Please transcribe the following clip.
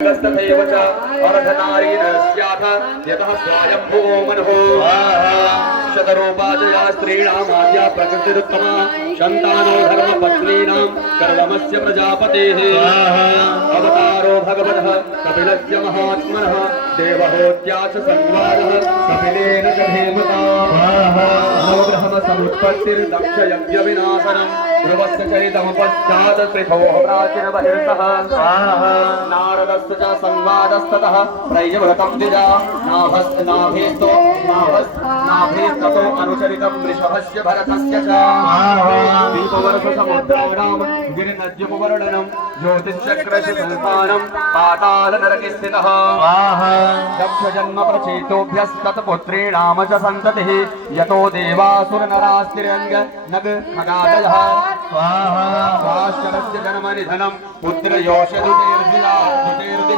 तथैव च अर्धनारीण स्याथ यतः स्वयंभुवो मनः शतरूपाजया स्त्रीणामाद्या प्रकृतिरुत्तमा शन्तानो धर्मपत्नीनां कर्वमस्य प्रजापतेः अवतारो भगवतः कपिलस्य महात्मनः देवहोत्या च संवादः कपिलेन च धेमता नवग्रहमसमुत्पत्तिर्दक्षयज्ञविनाशनम् ध्रुवस्य चरितमुपश्चात् त्रिभोः प्राचीनबहिर्तः नारदस्य च संवादस्ततः प्रयव्रतं द्विजा नाभेस्ततो अनुचरितं वृषभस्य भरतस्य च दीपवर्षसमुद्राणां गिरिनद्युपवर्णनं ज्योतिश्चक्रशिल्पानं पातालनरके दक्षजन्म प्रचेतोभ्यस्तत्पुत्रीणाम च सन्ततिः यतो देवासुरनरास्तिरङ्ग नग खगादयः स्वाश्चरस्य जन्मनिधनं पुत्रयोषधुतेर्जिला